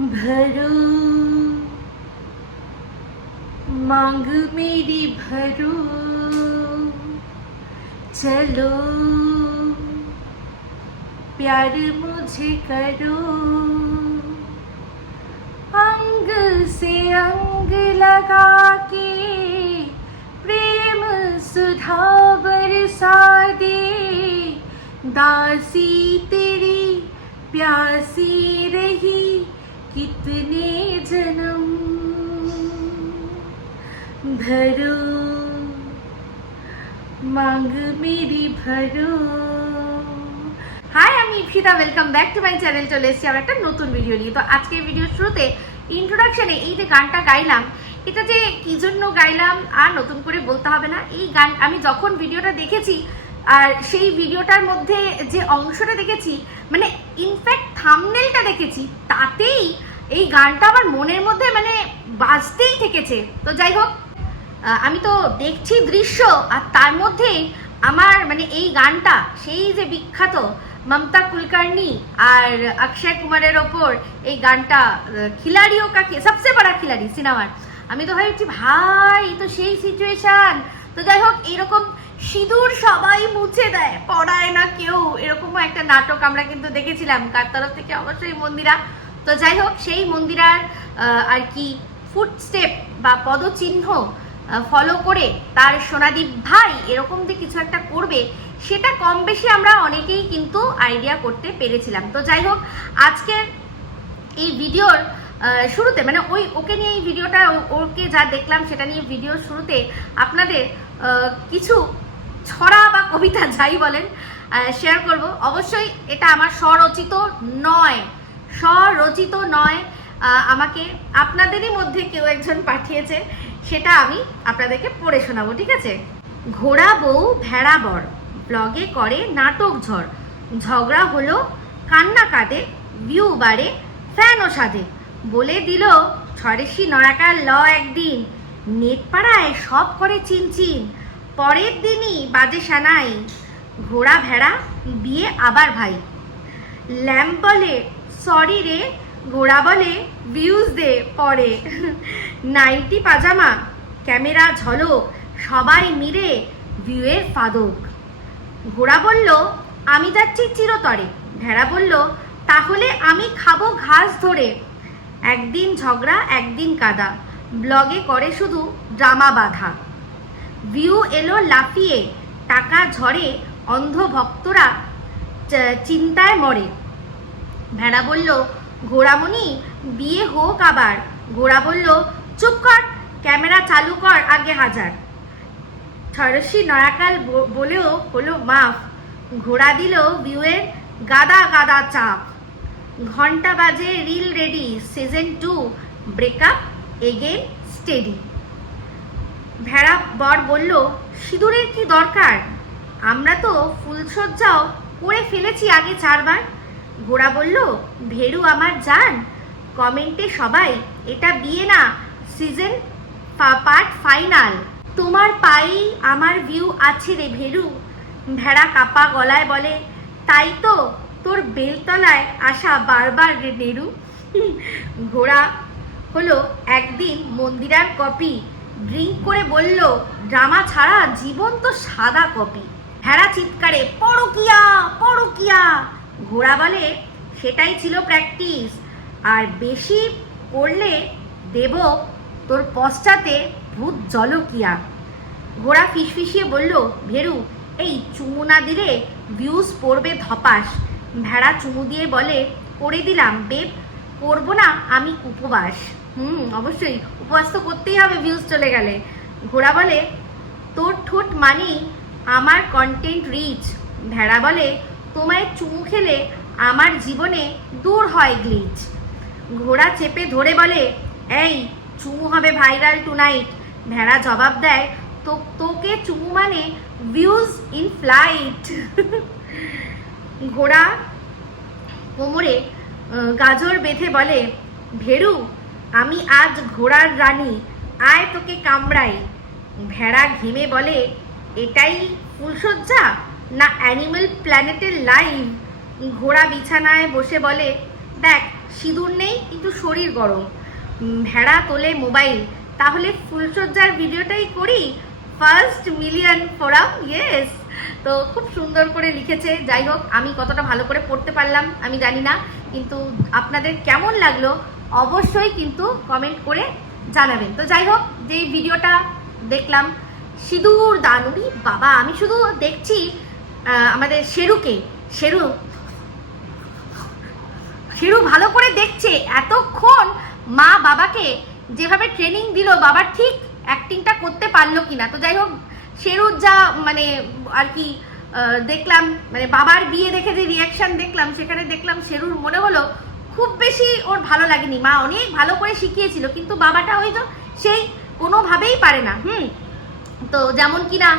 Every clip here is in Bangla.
भरो मांग मेरी भरो, चलो प्यार मुझे करो, अंग से अंग लगा के प्रेम सुधा बरसा दे, दासी तेरी प्यासी रही कितने जन्म, भरो मांग मेरी भरो। হাই, আমি Ipsita, welcome back to my channel. চলে এসেছি আমরা একটা নতুন ভিডিও নিয়ে। তো আজকের ভিডিওর শুরুতে ইন্ট্রোডাকশনে এই যে গানটা গাইলাম, এটা যে কি জন্য গাইলাম আর নতুন করে বলতে হবে না। এই গান আমি যখন ভিডিওটা দেখেছি আর সেই ভিডিওটার মধ্যে যে অংশটা দেখেছি, মানে ইনফ্যাক্ট থাম্বনেলটা দেখেছি, তাতেই এই গানটা আমার মনের মধ্যে মানে বাজতেই থেকেছে। তো যাই হোক, আমি তো দেখছি দৃশ্য, আর তার মধ্যে আমার মানে এই গানটা সেই যে বিখ্যাত মমতা কুলকার্নি আর অক্ষয় কুমারের ওপর এই গানটা, খিলাড়িও কাকে সবচেয়ে বড় খিলাড়ি সিনেমার, আমি তো ভাবছি ভাই তো সেই সিচুয়েশন। তো যাই হোক, এইরকম সিঁদুর সবাই মুছে দেয়, পড়ায় না কেউ, এরকমও একটা নাটক আমরা কিন্তু দেখেছিলাম, কার তরফ থেকে? অবশ্যই মন্দিরা। তো যাই হোক, সেই মন্দিরার আর কি ফুটস্টেপ বা পদচিহ্ন ফলো করে তার সোনাদীপ ভাই এরকম যে কিছু একটা করবে, সেটা কম বেশি আমরা অনেকেই কিন্তু আইডিয়া করতে পেরেছিলাম। তো যাই হোক, আজকের এই ভিডিওর শুরুতে মানে ওকে নিয়ে এই ভিডিওটা, ওকে যা দেখলাম সেটা নিয়ে ভিডিওর শুরুতে আপনাদের কিছু ছড়া বা কবিতা যাই বলেন শেয়ার করব। অবশ্যই এটা আমার স্বরচিত নয়, আমাকে আপনাদেরই মধ্যে কেউ একজন পাঠিয়েছে, সেটা আমি আপনাদেরকে পড়ে শোনাবো, ঠিক আছে? ঘোড়া বউ ভেড়া বর, ব্লগে করে নাটক ঝড়, ঝগড়া হলো কান্না কাঁদে, ভিউ বাড়ে ফ্যানও সাধে, বলে দিল ছড়েসি নড়াকার ল একদিন, নেট পাড়ায় সব করে চিনচিন, পরের দিনই বাজে সানাই, ঘোড়া ভেড়া বিয়ে আবার ভাই, ল্যাম্প বলে সরি রে, ঘোড়া বলে ভিউজ দে পরে, নাইটি পাজামা ক্যামেরা ঝলক, সবাই মিলে ভিউয়ের ফাদক, ঘোড়া বলল আমি যাচ্ছি চিরতরে, ভেড়া বলল তাহলে আমি খাবো ঘাস ধরে, একদিন ঝগড়া একদিন কাদা, ব্লগে করে শুধু ড্রামা বাঁধা, ভিউ এলো লাফিয়ে টাকা ঝরে, অন্ধ ভক্তরা চিন্তায় মরে, ভেড়া বলল ঘোড়ামণি বিয়ে হোক আবার, ঘোড়া বলল চুপ কর, ক্যামেরা চালু কর আগে হাজার, ছড়সি নয়াকাল বলেও হলো মাফ, ঘোড়া দিল ভিউয়ের গাদা গাদা চাপ, ঘন্টা বাজে reel ready, season 2 breakup again steady, ভেড়া বর বলল সিঁদুরের কি দরকার, আমরা তো ফুলসজ্জাও করে ফেলেছি আগে 4 বার, ঘোড়া বলল ভেরু আমার জান, কমেন্টে সবাই এটা বিয়ে না সিজন পার্ট ফাইনাল, তোমার পায়েই আমার ভিউ আছে রে ভেরু, ভেড়া কাপা গলায় বলে তাই তো তোর বেলতলায় আসা বারবার রে নেরু, ঘোড়া হলো একদিন মন্দিরার কপি, ড্রিঙ্ক করে বলল ড্রামা ছাড়া জীবন তো সাদা কপি, ভেড়া চিৎকারে পরকিয়া পরকিয়া, ঘোড়া বলে সেটাই ছিল প্র্যাকটিস, আর বেশি করলে দেব তোর পশ্চাতে ভূত জলকিয়া, ঘোড়া ফিসফিসিয়ে বলল ভেরু এই চুমু না দিলে ভিউজ পড়বে ধপাস, ভেড়া চুমু দিয়ে বলে করে দিলাম বেব, করবো না আমি উপবাস, অবশ্যই উপবাস তো করতেই হবে ভিউজ চলে গেলে, ঘোড়া বলে তোর ঠোঁট মানি আমার কন্টেন্ট রিচ, ভেড়া বলে তোমায় চুমু খেলে আমার জীবনে দূর হয় গ্লিচ, ঘোড়া চেপে ধরে বলে এই চুমু হবে ভাইরাল টুনাইট, ভেড়া জবাব দেয় তোকে চুমু মানে ভিউজ ইন ফ্লাইট, ঘোড়া কোমরে গাজর বেঁধে বলে ভেরু আমি আজ ঘোড়ার রানী, আয় তোকে কামড়াই, ভেড়া ঘেমে বলে এটাই ফুলসজ্জা না অ্যানিমেল প্ল্যানেটের লাইভ, ঘোড়া বিছানায় বসে বলে দেখ সিঁদুর নেই কিন্তু শরীর গরম, ভেড়া তোলে মোবাইল, তাহলে ফুলসজ্জার ভিডিওটাই করি, ফার্স্ট মিলিয়ন ফোরাম, ইয়েস। তো খুব সুন্দর করে লিখেছে। যাই হোক, আমি কতটা ভালো করে পড়তে পারলাম আমি জানি না, কিন্তু আপনাদের কেমন লাগলো অবশ্যই কিন্তু কমেন্ট করে জানাবেন। তো যাই হোক, যে ভিডিওটা দেখলাম সিঁদুর দানুরি বাবা, আমি শুধু দেখছি আমাদের শেরু ভালো করে দেখছে। এতক্ষণ মা বাবাকে যেভাবে ট্রেনিং দিল, বাবা ঠিক অ্যাক্টিংটা করতে পারলো কিনা। তো যাই হোক, শেরুর যা মানে আর কি দেখলাম, মানে বাবার বিয়ে দেখে যে রিয়াকশন দেখলাম, সেখানে দেখলাম শেরুর মনে হলো খুব বেশি ওর ভালো লাগেনি। মা অনেক ভালো করে শিখিয়েছিল, কিন্তু বাবাটা ওই তো সেই কোনোভাবেই পারে না। তো যেমন কিনা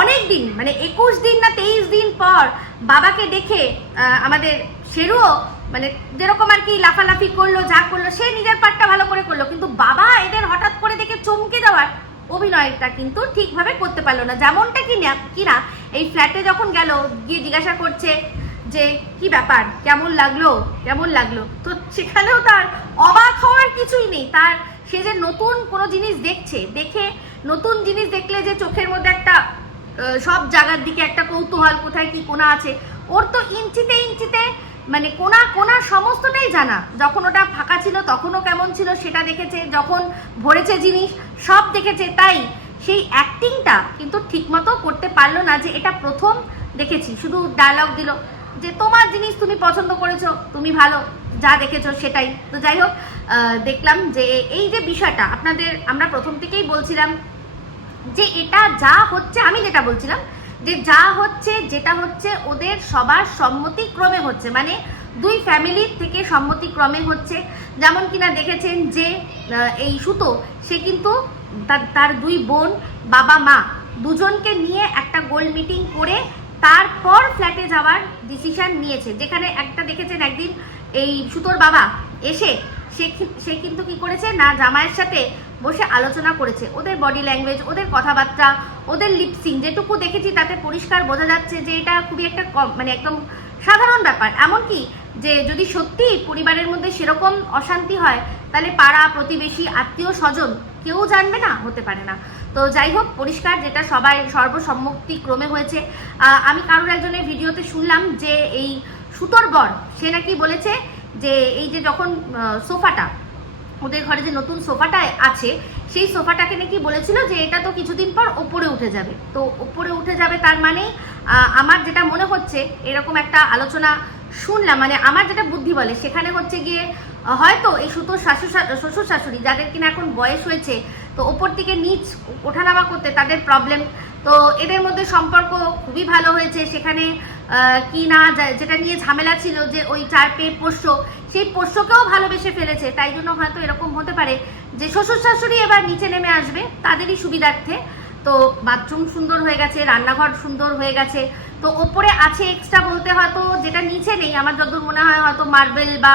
অনেক দিন, মানে 21 দিন না 23 দিন পর বাবাকে দেখে আমাদের শেরুও মানে যেরকম আর কি লাফালাফি করলো, যা করলো, সে নিজের পার্টটা ভালো করে করলো, কিন্তু বাবা এদের হঠাৎ করে দেখে চমকে যাওয়ার অভিনয়টা কিন্তু ঠিকভাবে করতে পারলো না। যেমনটা কিনা এই ফ্ল্যাটে যখন গেল, গিয়ে জিজ্ঞাসা করছে যে কি ব্যাপার, কেমন লাগলো, তো সেখানেও তার অবাক হওয়ার কিছুই নেই। তার সে যে নতুন কোনো জিনিস দেখে নতুন জিনিস দেখলে যে চোখের মধ্যে একটা সব জায়গার দিকে একটা কৌতূহল, কোথায় কি কোনা আছে, ওর তো ইঞ্চিতে মানে কোনা সমস্তটাই জানা। যখন ওটা ফাঁকা ছিল তখনও কেমন ছিল সেটা দেখেছে, যখন ভরেছে জিনিস সব দেখেছে। তাই সেই অ্যাক্টিংটা কিন্তু ঠিকমতো করতে পারলো না। যে এটা প্রথম দেখেছি, শুধু ডায়লগ দিল যে তোমার জিনিস তুমি পছন্দ করেছো, তুমি ভালো, যা দেখেছো সেটাই। তো যাই হোক, দেখলাম যে এই যে বিষয়টা আমরা প্রথম থেকেই বলছিলাম যে এটা যা হচ্ছে, আমি যেটা বলছিলাম যে যেটা হচ্ছে ওদের সবার সম্মতিক্রমে হচ্ছে, মানে দুই ফ্যামিলির থেকে সম্মতিক্রমে হচ্ছে। যেমন কিনা দেখেছেন যে এই সুতো, সে কিন্তু তার দুই বোন, বাবা মা দুজনকে নিয়ে একটা গোল মিটিং করে তারপর ফ্ল্যাটে যাওয়ার ডিসিশন নিয়েছে। যেখানে একটা দেখেছেন একদিন এই সুতোর বাবা এসে সে কিন্তু কি করেছে না, জামাইয়ের সাথে বসে আলোচনা করেছে। ওদের বডি ল্যাঙ্গুয়েজ, ওদের কথাবার্তা, ওদের লিপসিং যেটুকু দেখেছি তাতে পরিষ্কার বোঝা যাচ্ছে যে এটা খুবই একটা মানে একদম সাধারণ ব্যাপার। এমনকি যে যদি সত্যি পরিবারের মধ্যে সেরকম অশান্তি হয়, তাহলে পাড়া প্রতিবেশী আত্মীয় স্বজন কেউ জানবে না, হতে পারে না। তো যাই হোক, পরিষ্কার যেটা সবাই সর্বসম্মতিক্রমে হয়েছে। আমি কারোর একজনের ভিডিওতে শুনলাম যে এই সুতোর বর সে নাকি বলেছে যে এই যে যখন সোফাটা, ওদের ঘরে যে নতুন সোফাটা আছে, সেই সোফাটাকে নাকি বলেছিল যে এটা তো কিছুদিন পর ওপরে উঠে যাবে। তো ওপরে উঠে যাবে তার মানে আমার যেটা মনে হচ্ছে, এরকম একটা আলোচনা শুনলাম, মানে আমার যেটা বুদ্ধি বলে, সেখানে হচ্ছে গিয়ে হয়তো এই সুতোর শ্বশুর শাশুড়ি যাদের কিনা এখন বয়স হয়েছে, তো ওপর থেকে নিচ ওঠানামা করতে তাদের প্রবলেম, তো এদের মধ্যে সম্পর্ক খুবই ভালো হয়েছে। সেখানে কি না যেটা নিয়ে ঝামেলা ছিল যে ওই 4 পেয়ে পোষ্য, সেই পোষ্যকেও ভালোবেসে ফেলেছে। তাই জন্য হয়তো এরকম হতে পারে যে শ্বশুর শাশুড়ি এবার নিচে নেমে আসবে তাদেরই সুবিধার্থে। তো বাথরুম সুন্দর হয়ে গেছে, রান্নাঘর সুন্দর হয়ে গেছে, তো ওপরে আছে এক্সট্রা বলতে হয়তো যেটা নিচে নেই, আমার যতদূর মনে হয় হয়তো মার্বেল বা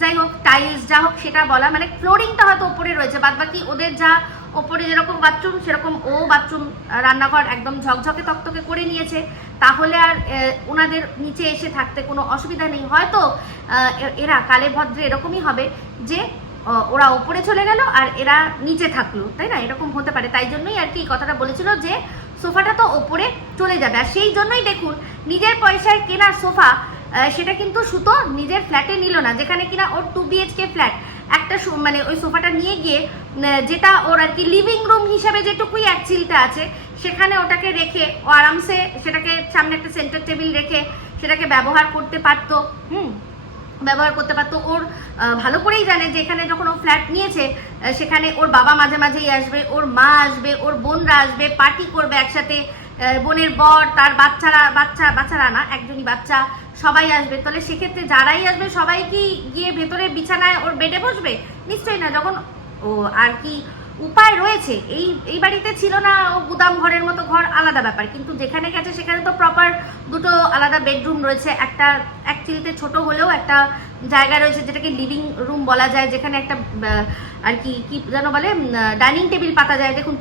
যাই হোক টাইলস যা হোক সেটা বলা, মানে ফ্লোরিংটা হয়তো ওপরে রয়েছে। বাদ বাকি ওদের যা ওপরে যেরকম বাথরুম, সেরকম ও বাথরুম রান্নাঘর একদম ঝকঝকে তকতকে করে নিয়েছে। তাহলে আর ওনাদের নিচে এসে থাকতে কোনো অসুবিধা নেই। হয়তো এরা কালে ভদ্রে এরকমই হবে যে ওরা ওপরে চলে গেল আর এরা নিচে থাকলো, তাই না? এরকম হতে পারে। তাই জন্যই আর কি কথাটা বলেছিল যে সোফাটা তো ওপরে চলে যাবে। আর সেই জন্যই দেখুন, নিজের পয়সায় কেনা সোফা সেটা কিন্তু সুতো নিজের ফ্ল্যাটে নিল না, যেখানে কিনা ওর 2 BHK ফ্ল্যাট, একটা মানে ওই সোফাটা নিয়ে গিয়ে যেটা ওর আর কি লিভিং রুম হিসাবে যেটুকুই অ্যাকচুয়ালিতে আছে, সেখানে ওটাকে রেখে ও আরামসে সেটাকে সামনে একটা সেন্টার টেবিল রেখে সেটাকে ব্যবহার করতে পারতো। ওর ভালো করেই জানে যে এখানে যখন ও ফ্ল্যাট নিয়েছে, সেখানে ওর বাবা মাঝে মাঝেই আসবে, ওর মা আসবে, ওর বোনরা আসবে, পার্টি করবে একসাথে, বোনের বর, তার বাচ্চারা না, একজনই বাচ্চা, সবাই আসবে। তাহলে সেক্ষেত্রে যারাই আসবে সবাই কি গিয়ে ভেতরে বিছানায় ওর বেডে বসবে? নিশ্চয়ই না। যখন ও আর কি উপায় রয়েছে, এই বাড়িতে ছিল না ও গুদাম ঘরের মতো ঘর, আলাদা ব্যাপার, কিন্তু যেখানে গেছে সেখানে তো প্রপার 2টো আলাদা বেডরুম রয়েছে। একটা অ্যাকচুয়ালিতে ছোট হলেও একটা জায়গা রয়েছে যেটাকে লিভিং রুম বলা যায়, যেখানে একটা আর কি যেন বলে ডাইনিং টেবিল পাতা যায়। দেখুন,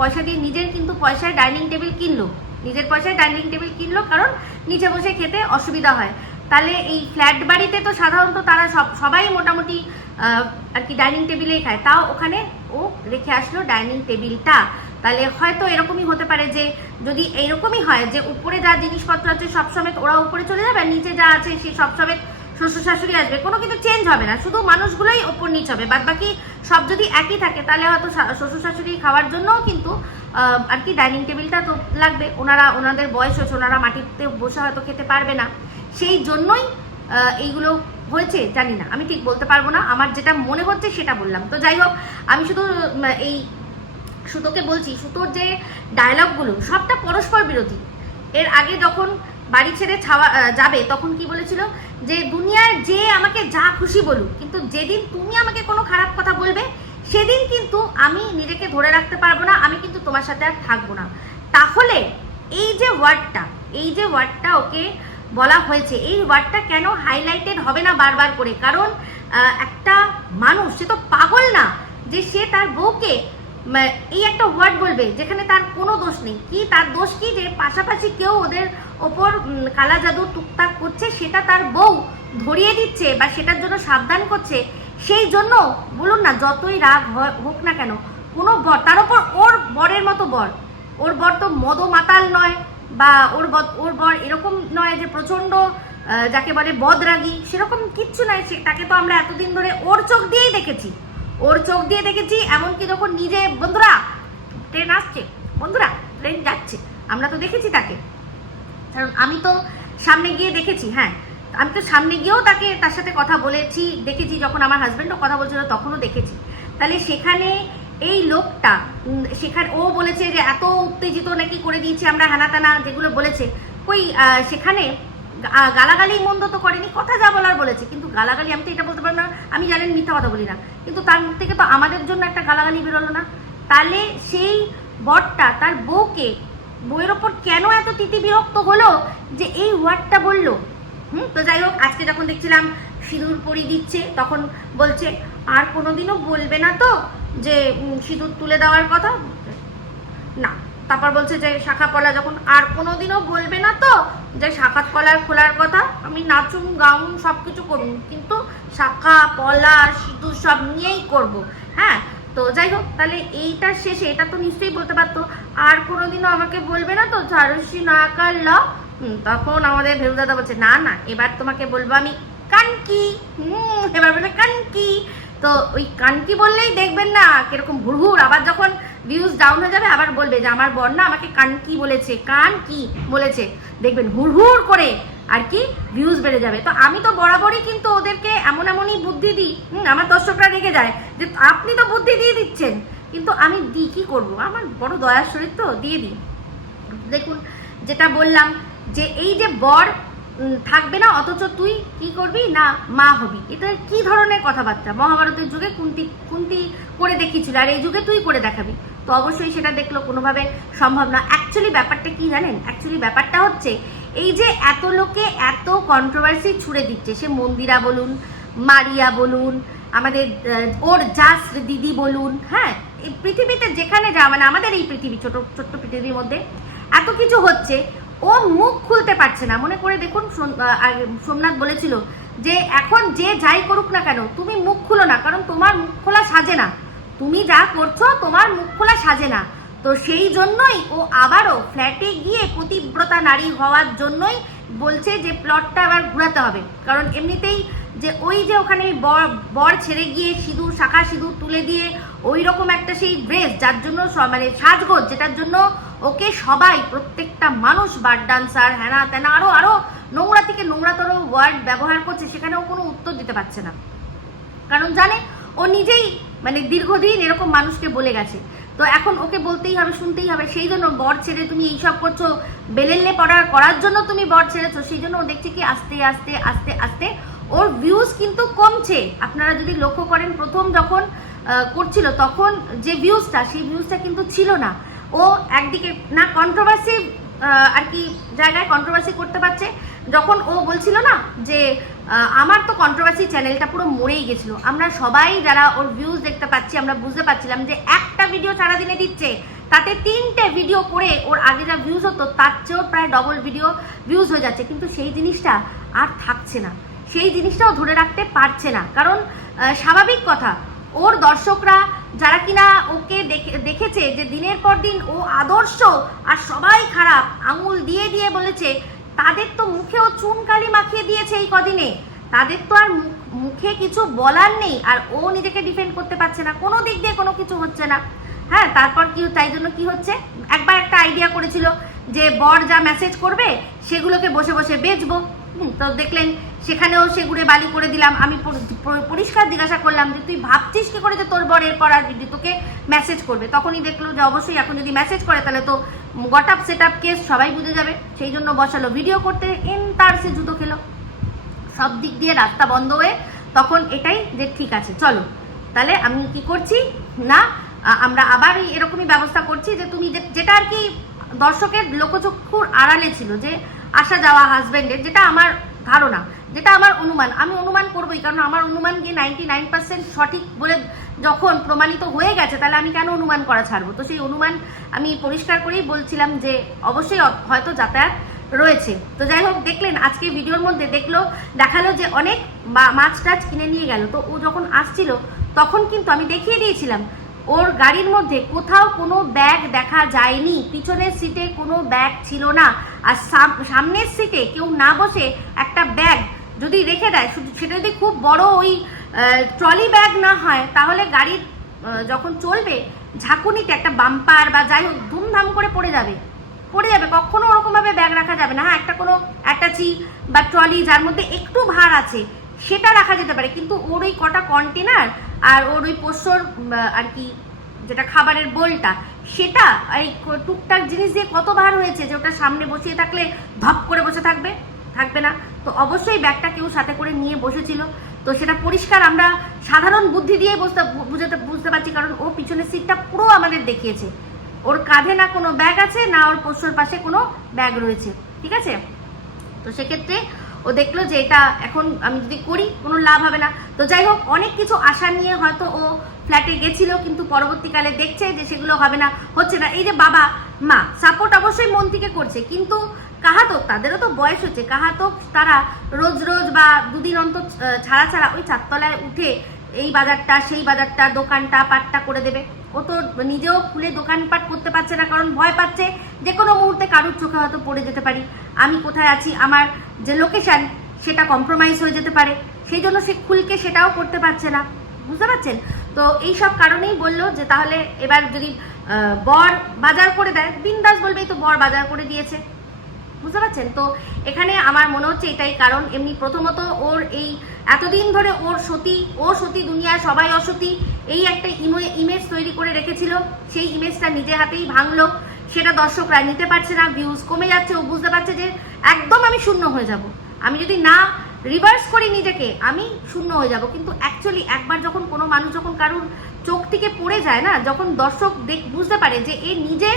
পয়সা দিয়ে নিজের কিন্তু পয়সায় ডাইনিং টেবিল কিনলো, কারণ নিচে বসে খেতে অসুবিধা হয়। তাহলে এই ফ্ল্যাট বাড়িতে তো সাধারণত তারা সবাই মোটামুটি আর কি ডাইনিং টেবিলেই খায়, তাও ওখানে ও রেখে আসলো ডাইনিং টেবিলটা। তাহলে হয়তো এরকমই হতে পারে যে যদি এইরকমই হয় যে উপরে যা জিনিসপত্র আছে সব সমেত ওরা উপরে চলে যাবে, নিচে যা আছে সেই সব সমেত শ্বশুর শাশুড়ি আসবে, কোনো কিছু চেঞ্জ হবে না, শুধু মানুষগুলোই ওপর নিচ হবে, বাদ বাকি সব যদি একই থাকে তাহলে হয়তো শ্বশুর শাশুড়ি খাওয়ার জন্যও কিন্তু আর কি ডাইনিং টেবিলটা তো লাগবে। ওনাদের বয়স হয়েছে, ওনারা মাটিতে বসে হয়তো খেতে পারবে না, সেই জন্যই এইগুলো হয়েছে। জানি না, আমি ঠিক বলতে পারবো না, আমার যেটা মনে হচ্ছে সেটা বললাম। তো যাই হোক, আমি শুধু এই সুতোকে বলছি, সুতোর যে ডায়লগগুলো সবটা পরস্পর বিরোধী। এর আগে যখন বাড়ি ছেড়ে যাবে তখন কি বলেছিল যে দুনিয়ার যে আমাকে যা খুশি বলুক, কিন্তু যেদিন তুমি আমাকে কোনো খারাপ কথা বলবে সেদিন কিন্তু আমি নিজেকে ধরে রাখতে পারবো না, আমি কিন্তু তোমার সাথে আর থাকবো না। তাহলে এই যে ওয়ার্ডটা ওকে বলা হয়েছে, এই ওয়ার্ডটা কেন হাইলাইটেড হবে না বারবার করে? কারণ একটা মানুষ, সে তো পাগল না যে সে তার বউকে এই একটা ওয়ার্ড বলবে যেখানে তার কোনো দোষ নেই। কি তার দোষ কি যে পাশাপাশি কেউ ওদের ওপর কালা জাদু টুকটাক করছে, সেটা তার বউ ধরিয়ে দিচ্ছে বা সেটার জন্য সাবধান করছে। সেই জন্য বলুন না, যতই রাগ হোক না কেন, কোনো বর, তার ওপর ওর বরের মতো বর, ওর বর তো মদমাতাল নয় বা ওর বর এরকম নয় যে প্রচন্ড যাকে বলে বদরাগী, সেরকম কিচ্ছু নয়। তাকে তো আমরা এতদিন ধরে ওর চোখ দিয়েই দেখেছি, এমনকি যখন নিজে বন্ধুরা ট্রেন আসছে, বন্ধুরা ট্রেন যাচ্ছে, আমরা তো দেখেছি তাকে, কারণ আমি তো সামনে গিয়ে দেখেছি। হ্যাঁ, আমি তো সামনে গিয়েও তার সাথে কথা বলেছি, দেখেছি, যখন আমার হাজব্যান্ডও কথা বলছিল তখনও দেখেছি। তাহলে সেখানে এই লোকটা, সেখানে ও বলেছে যে এত উত্তেজিত নাকি করে দিয়েছি আমরা, হানা টানা যেগুলো বলেছে, কই সেখানে গালাগালি মন্দ তো করেনি, কথা যা বলার বলেছে। কিন্তু গালাগালি, আমি তো এটা বলতে পারবো না, আমি জানেন মিথ্যা কথা বলি না, কিন্তু তার মুখ থেকে তো আমাদের জন্য একটা গালাগালি বেরোলো না। তাহলে সেই বরটা তার বউয়ের ওপর কেন এত তিতি বিরক্ত হলো যে এই ওয়ার্ডটা বললো? তো যাই হোক, আজকে যখন দেখছিলাম সিঁদুর পরিয়ে দিচ্ছে তখন বলছে আর কোনোদিনও বলবে না তো যে সিঁদুর তুলে দেওয়ার কথা না। তারপর বলছে যে শাখা পলা, যখন আর কোনোদিনও বলবে না তো যে শাখা পলার খোলার কথা, আমি নাচুম গাউন সব কিছু করুন, কিন্তু শাখা পলা সিঁদুর সব নিয়েই করব। হ্যাঁ, তো যাই হোক, তাহলে এইটার শেষে এটা তো নিশ্চয়ই বলতে পারতো আর কোনোদিনও আমাকে বলবে না তো ঝাড়ুসি না কাল। তখন আমাদের ভেরুদাদা বলছে না না, এবার তোমাকে বলবো আমি কানকি। এবার বলবে কানকি। তো ওই কানকি বললেই দেখবেন না কিরকম হুড়হুড়, আবার যখন ভিউজ ডাউন হয়ে যাবে আবার বলবে যে আমার বর না আমাকে কানকি বলেছে, দেখবেন হুড়হুড় করে আর কি ভিউজ বেড়ে যাবে। তো আমি তো বরাবরই কিন্তু ওদেরকে এমনই বুদ্ধি দিই, আমার দর্শকরা রেগে যায় যে আপনি তো বুদ্ধি দিয়ে দিচ্ছেন, কিন্তু আমি দিই কি করবো, আমার বড় দয়ার শরীর তো দিয়ে দিই। দেখুন, যেটা বললাম যে এই যে বর থাকবে না অথচ তুই কি করবি না মা হবি, এটা কি ধরনের কথাবার্তা? মহাভারতের যুগে কুন্তি করে দেখিয়েছিল, আর এই যুগে তুই করে দেখাবি? তো অবশ্যই সেটা দেখলো কোনোভাবে সম্ভব না। অ্যাকচুয়ালি ব্যাপারটা কি জানেন? অ্যাকচুয়ালি ব্যাপারটা হচ্ছে এই যে এত লোকে এত কন্ট্রোভার্সি ছুড়ে দিচ্ছে, সে মন্দিরা বলুন, মারিয়া বলুন, আমাদের ওর জাস দিদি বলুন, হ্যাঁ, এই পৃথিবীতে যেখানে যা, মানে আমাদের এই পৃথিবী, ছোট্ট পৃথিবীর মধ্যে এত কিছু হচ্ছে, ও মুখ খুলতে পারছে না। মনে করে দেখুন, সোমনাথ বলেছিল যে এখন যে যাই করুক না কেন তুমি মুখ খুলো না, কারণ তোমার মুখ খোলা সাজে না, তুমি যা করছো তোমার মুখ খোলা সাজে না। তো সেই জন্যই ও আবারও ফ্ল্যাটে গিয়ে পতিব্রতা নারী হওয়ার জন্যই বলছে যে প্লটটা আবার ঘুরাতে হবে। কারণ এমনিতেই যে ওই যে ওখানে বর ছেড়ে গিয়ে সিঁদুর, শাখা সিঁদুর তুলে দিয়ে ওই রকম একটা সেই ড্রেস, যার জন্য মানে সাজগোজ, যেটার জন্য ওকে সবাই, প্রত্যেকটা মানুষ, বার ডান্সার, হ্যানা ত্যানা, আরো নোংরা থেকে নোংরাতর ওয়ার্ড ব্যবহার করছে, সেখানে ও কোনো উত্তর দিতে পারছে না, কারণ জানে ও নিজেই মানে দীর্ঘদিন এরকম মানুষকে বলে গেছে। তো এখন ওকে বলতেই হবে, শুনতেই হবে। সেই জন্য বর ছেড়ে তুমি এইসব করছো, বেলেল্লে করার জন্য তুমি বর ছেড়েছো, সেই জন্য ও দেখছে কি আস্তে আস্তে আস্তে আস্তে ওর ভিউজ কিন্তু কমছে। আপনারা যদি লক্ষ্য করেন, প্রথম যখন করছিল তখন যে ভিউজটা, সেই ভিউজটা কিন্তু ছিল না। ও একদিকে না কন্ট্রোভার্সি আর কি জায়গায় কন্ট্রোভার্সি করতে পারছে, যখন ও বলছিল না যে আমার তো কন্ট্রোভার্সি চ্যানেলটা পুরো মরেই গেছিল, আমরা সবাই যারা ওর ভিউজ দেখতে পাচ্ছি আমরা বুঝতে পারছিলাম যে একটা ভিডিও সারাদিনে দিচ্ছে, তাতে 3টে ভিডিও করে ওর আগে যা ভিউজ হতো তার চেয়েও প্রায় ডবল ভিউজ হয়ে যাচ্ছে। কিন্তু সেই জিনিসটা আর থাকছে না, সেই জিনিসটাও ধরে রাখতে পারছে না। কারণ স্বাভাবিক কথা, ওর দর্শকরা যারা কিনা ওকে দেখেছে যে দিনের পর দিন ও আদর্শ আর সবাই খারাপ আঙুল দিয়ে দিয়ে বলেছে, তাদের তো মুখেও চুনকালি মাখিয়ে দিয়েছে এই কদিনে, তাদের তো আর মুখে কিছু বলার নেই। আর ও নিজেকে ডিফেন্ড করতে পারছে না, কোনো দিক দিয়ে কোনো কিছু হচ্ছে না। হ্যাঁ, তারপর কি, তাই জন্য কি হচ্ছে, একবার একটা আইডিয়া করেছিল যে বর যা মেসেজ করবে সেগুলোকে বসে বসে বেচবো। তো দেখলেন সেখানেও সেগুড়ে বালি করে দিলাম। আমি পরিষ্কার জিজ্ঞাসা করলাম যে তুই ভাবছিস কি করে যে তোর বর এরপর আর তোকে মেসেজ করবে? তখনই দেখলো যে অবশ্যই এখন যদি মেসেজ করে তাহলে তো got up set up case সবাই বুঝে যাবে, সেই জন্য বসালো ভিডিও করতে। তার সে জুতো খেলো, সব দিক দিয়ে রাস্তা বন্ধ হয়ে তখন এটাই যে ঠিক আছে চলো তাহলে আমি কি করছি না, আমরা আবার এরকমই ব্যবস্থা করছি যে তুমি যেটা আর কি দর্শকের লোকচক্ষুর আড়ালে ছিল, যে আসা যাওয়া হাজব্যান্ডের, যেটা আমার ধারণা, যেটা আমার অনুমান, আমি অনুমান করবোই, কারণ আমার অনুমান গিয়ে 99% সঠিক বলে যখন প্রমাণিত হয়ে গেছে তাহলে আমি কেন অনুমান করা ছাড়বো। তো সেই অনুমান আমি পরিষ্কার করেই বলছিলাম যে অবশ্যই হয়তো যাতায়াত রয়েছে। তো যাই হোক, দেখলেন আজকে ভিডিওর মধ্যে দেখালো যে অনেক মাছ টাছ কিনে নিয়ে গেল। তো ও যখন আসছিল তখন কিন্তু আমি দেখিয়ে দিয়েছিলাম ওর গাড়ির মধ্যে কোথাও কোনো ব্যাগ দেখা যায়নি, পিছনের সিটে কোনো ব্যাগ ছিল না। আর সামনের সিটে কেউ না বসে একটা ব্যাগ যদি রেখে দেয়, সেটা যদি খুব বড় ওই ট্রলি ব্যাগ না হয়, তাহলে গাড়ির যখন চলবে ঝাঁকুনিতে একটা বাম্পার বা যাই হোক ধুমধাম করে পড়ে যাবে। কখনো ওরকমভাবে ব্যাগ রাখা যাবে না। হ্যাঁ, একটা কোনো অ্যাটাচি বা ট্রলি যার মধ্যে একটু ভার আছে সেটা রাখা যেতে পারে, কিন্তু ওর ওই কটা কন্টেনার আর ওর ওই পোষ্যর আর কি যেটা খাবারের বোলটা, সেটা এই টুকটাক জিনিস দিয়ে কত ভার হয়েছে যে ওটা সামনে বসিয়ে থাকলে ধপ করে বসে থাকবে না। তো অবশ্যই ব্যাগটা কেউ সাথে করে নিয়ে বসেছিল। তো সেটা পরিষ্কার আমরা সাধারণ বুদ্ধি দিয়ে বুঝতে পারছি, কারণ ও পিছনের সিটটা পুরো আমাদের দেখিয়েছে। ওর কাঁধে না কোনো ব্যাগ আছে, না ওর পোষ্যর পাশে কোনো ব্যাগ রয়েছে, ঠিক আছে। তো সেক্ষেত্রে ও দেখলো যে এটা এখন আমি যদি করি কোনো লাভ হবে না। তো যাই হোক, অনেক কিছু আশা নিয়ে হয়তো ও ফ্ল্যাটে গেছিল, কিন্তু পরবর্তীকালে দেখছে যে সেগুলো হবে না, হচ্ছে না। এই যে বাবা মা সাপোর্ট অবশ্যই মন থেকে করছে, কিন্তু কাহাতক তাদেরও তো বয়স হচ্ছে, কাহাতক তারা রোজ রোজ বা দুদিন অন্তর ছাড়া ওই চারতলায় উঠে এই বাজারটা সেই বাজারটা দোকানটা পাটটা করে দেবে। ও তো নিজেও খুলে দোকানপাট করতে পারছে না, কারণ ভয় পাচ্ছে যে কোনো মুহূর্তে কারুর চোখে হয়তো পড়ে যেতে পারি, আমি কোথায় আছি, আমার যে লোকেশান সেটা কম্প্রোমাইজ হয়ে যেতে পারে, সেই জন্য সে খুলকে সেটাও করতে পারছে না, বুঝতে পারছেন। তো এই সব কারণেই বললো যে তাহলে এবার যদি বর বাজার করে দেয়, বিন্দাস বলবেই তো বর বাজার করে দিয়েছে, বুঝতে পারছেন। তো এখানে আমার মনে হচ্ছে এটাই কারণ। এমনি প্রথমত ওর এই এতদিন ধরে ও সতী দুনিয়ায় সবাই অসতী, এই একটা ইমেজ তৈরি করে রেখেছিল, সেই ইমেজটা নিজে হাতেই ভাঙলো। সেটা দর্শকরা নিতে পারছে না, ভিউজ কমে যাচ্ছে। ও বুঝতে পারছে যে একদম আমি শূন্য হয়ে যাব, আমি যদি না রিভার্স করি নিজেকে আমি শূন্য হয়ে যাব। কিন্তু অ্যাকচুয়ালি একবার যখন কোনো মানুষ যখন কারুর চোখ থেকে পড়ে যায় না, যখন দর্শক বুঝতে পারে যে এ নিজে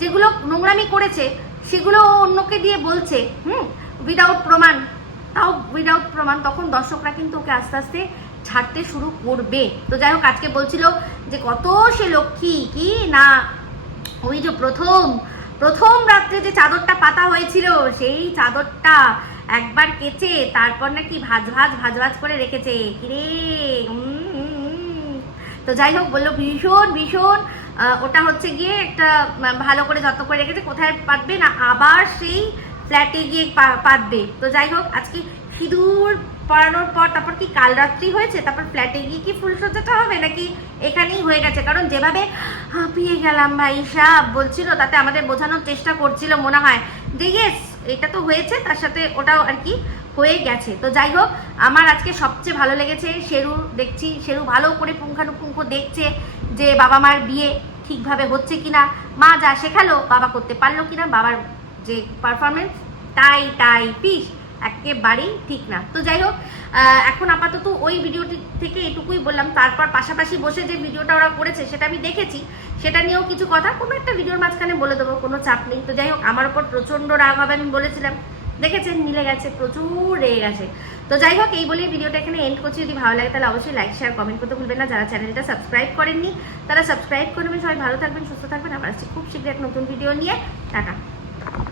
যেগুলো নোংরামি করেছে সেগুলো অন্যকে দিয়ে বলছে, উইদাউট প্রমাণ, তখন দর্শকরা কিন্তু ওকে আস্তে আস্তে ছাড়তে শুরু করবে। তো যাই হোক, আজকে বলছিল যে কত সে লক্ষ্মী, কি না ওই যে প্রথম রাত্রে যে চাদরটা পাতা হয়েছিল সেই চাদরটা একবার কেচে তারপর নাকি ভাজ করে রেখেছে, কিরে। তো যাই হোক, বললো ভীষণ ওটা হচ্ছে গিয়ে একটা ভালো করে যত্ন করে রেখেছে, কোথায় পাতবে না আবার সেই ফ্ল্যাটে গিয়ে পাতবে। তো যাই হোক, আজকে সিঁদুর পরানোর পর তারপর কি কাল রাত্রি হয়েছে, তারপর ফ্ল্যাটে গিয়ে কি ফুলসজ্জাটা হবে নাকি এখানেই হয়ে গেছে? কারণ যেভাবে হাঁপিয়ে গেলাম ভাই সাহেব বলছিল, তাতে আমাদের বোঝানোর চেষ্টা করছিল মনে হয় যে ইয়েস এটা তো হয়েছে, তার সাথে ওটাও আর কি হয়ে গেছে। তো যাই হোক, আমার আজকে সবচেয়ে ভালো লেগেছে শেরু ভালো করে পুঙ্খানুপুঙ্খ দেখছে যে বাবা মার বিয়ে ঠিকভাবে হচ্ছে কিনা, মা যা শেখালো বাবা করতে পারলো কিনা, বাবার যে পারফরমেন্স টাই পিস একেবারেই ঠিক না। তো যাই হোক, এখন আপাতত ওই ভিডিওটি থেকে এটুকুই বললাম। তারপর পাশাপাশি বসে যে ভিডিওটা ওরা করেছে সেটা আমি দেখেছি, সেটা নিয়েও কিছু কথা কোনো একটা ভিডিওর মাঝখানে বলে দেবো, কোনো চাপ নেই। তো যাই হোক, আমার ওপর প্রচণ্ড রাগ হবে আমি বলেছিলাম, দেখেছেন মিলে গেছে, প্রচুর রেগে গেছে। তো যাই হোক, এই বলেই ভিডিওটা এখানে এন্ড করছি। যদি ভালো লাগে তাহলে অবশ্যই লাইক শেয়ার কমেন্ট করতে ভুলবেন না। যারা চ্যানেলটা সাবস্ক্রাইব করেননি তারা সাবস্ক্রাইব করবেন। সবাই ভালো থাকবেন, সুস্থ থাকবেন। আবার আসছি খুব শীঘ্রই এক নতুন ভিডিও নিয়ে। টাটা।